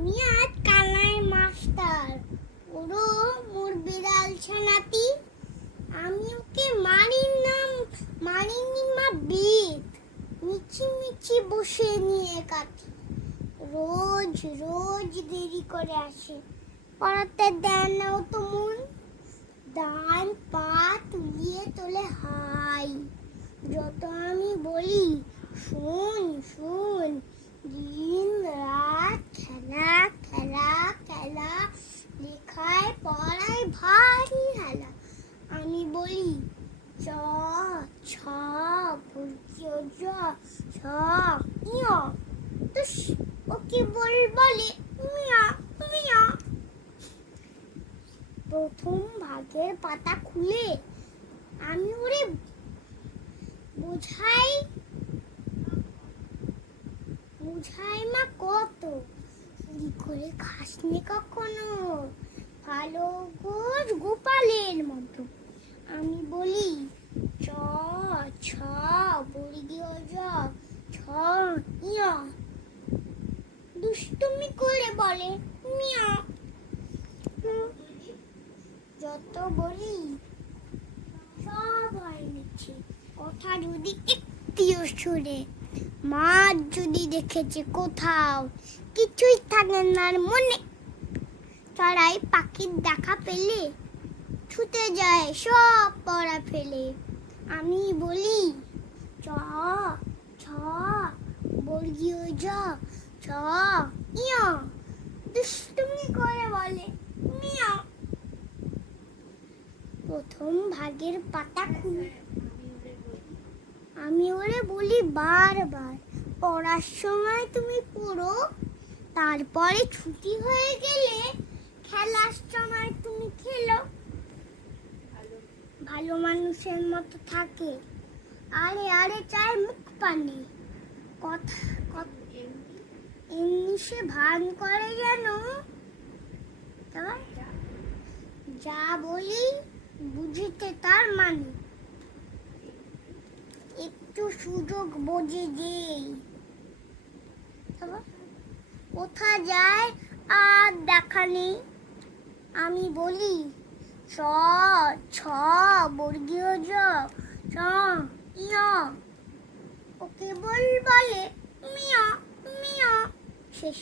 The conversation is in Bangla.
আমি আজ কানাই মাস্টার ওরো মোর বিড়াল ছানাতি আমি ওকে মারিনি মা বিট মিছি মিছি বসে নিয়ে কাটি রোজ রোজ দেরি করে আসে পড়াতে দেন নাও তো মন ডান পা তুলিয়ে তোলে হাই যত আমি বলি শোন শোন দিন রাত খেলা খেলা খেলা লেখায় পড়ায় ভারী হেলা আমি বলি চ ছ বলছিও জ ছ ইয় তো ও কি বলে মিয়া মিয়া প্রথম ভাগের পাতা খুলে আমি ওরে বুঝাই মা কত চুরি করে খাসনি কখনো ভালো গোজ গোপালের মতো আমি বলি চ ছ বর্গীয় জ ছ ইয়া দুষ্টুমি করে বলে মিয়া যত বলি সব হয় নিচ্ছে কথা যদি একটিও শুনে মা যদি দেখেছে কোথাও কিছুই থাকে না মনে চড়াই পাখির দেখা পেলে ছুটে যায় সব পড়া ফেলে আমি বলি চ ছ বর্গীয় জ ছ ইয়া দুষ্টুমি করে বলে মিয়া প্রথম ভাগের পাতা খুলে আমি ওরে বলি বারবার পড়ার সময় তুমি পড়ো তারপরে ছুটি হয়ে গেলে খেলার সময় তুমি খেলো ভালো মানুষের মতো থাকে আরে আরে চায় মুখ পানি কথা এমনি সে ভান করে যেন যা বলি বুঝিতে তার মানে একটু সুযোগ বোঝে যেই কোথা যায় আর দেখা নেই আমি বলি ছ ছ বর্গীয় জ ছ ইয়া ওকে বলে মিয়া মিয়া শেষ।